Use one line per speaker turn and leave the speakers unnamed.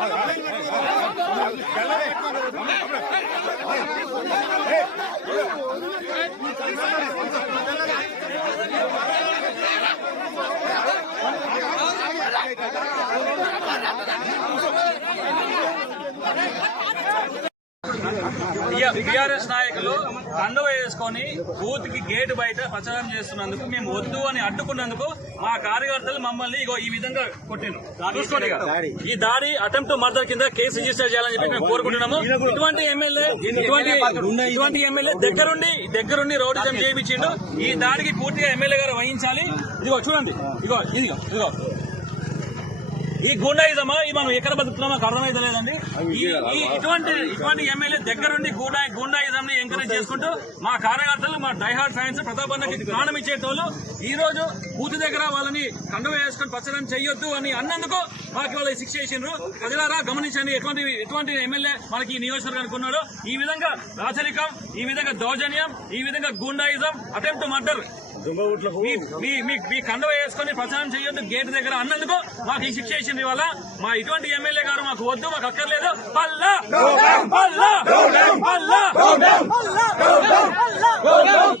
Hey! BRS నాయకులు కండువ వేసుకొని బూత్ కి గేటు బయట ప్రచారం చేస్తున్నందుకు మేము వద్దు అని అడ్డుకున్నందుకు మా కార్యకర్తలు మమ్మల్ని ఇగో ఈ విధంగా కొట్టిను ఈ దాడి అటెంప్ట్ మర్దర్ కింద కేసు రిజిస్టర్ చేయాలని చెప్పి మేము కోరుకుంటున్నాము ఇటువంటి ఎమ్మెల్యే ఇటువంటి ఎమ్మెల్యే దగ్గరుండి దగ్గరుండి రోడ్డు చేయించిండు ఈ దాడికి పూర్తిగా ఎమ్మెల్యే గారు వహించాలి ఇదిగో చూడండి ఇదిగో ఇదిగో ఇదిగో ఈ గూండాయిజమా ఈ మనం ఎక్కడ బతుకుతున్నా మాకు ఈ ఇటువంటి ఇటువంటి ఎమ్మెల్యే దగ్గరుండి గూడా గూండాయిజం ని ఎంకరేజ్ చేసుకుంటూ మా కార్యకర్తలు మా డైహార్డ్ సైన్స్ ప్రతాప్ అన్నకి ప్రాణం ఇచ్చేటోళ్ళు ఈ రోజు బూత్ దగ్గర వాళ్ళని కండువ వేసుకుని పచ్చడం చేయొద్దు అని అన్నందుకు మాకు వాళ్ళు శిక్ష చేసినారు ప్రజలారా గమనించండి ఎటువంటి ఎటువంటి ఎమ్మెల్యే మనకి ఈ నియోజకవర్గం అనుకున్నాడు ఈ విధంగా రాచరికం ఈ విధంగా దౌర్జన్యం ఈ విధంగా గూండాయిజం అటెంప్ట్ మర్డర్ మీ కండవ వేసుకొని ప్రచారం చేయొద్దు గేట్ దగ్గర అన్నందుకు మాకు ఈ శిక్ష ఇవాళ మా ఇటువంటి ఎమ్మెల్యే గారు మాకు వద్దు మాకు అక్కర్లేదు
పల్లా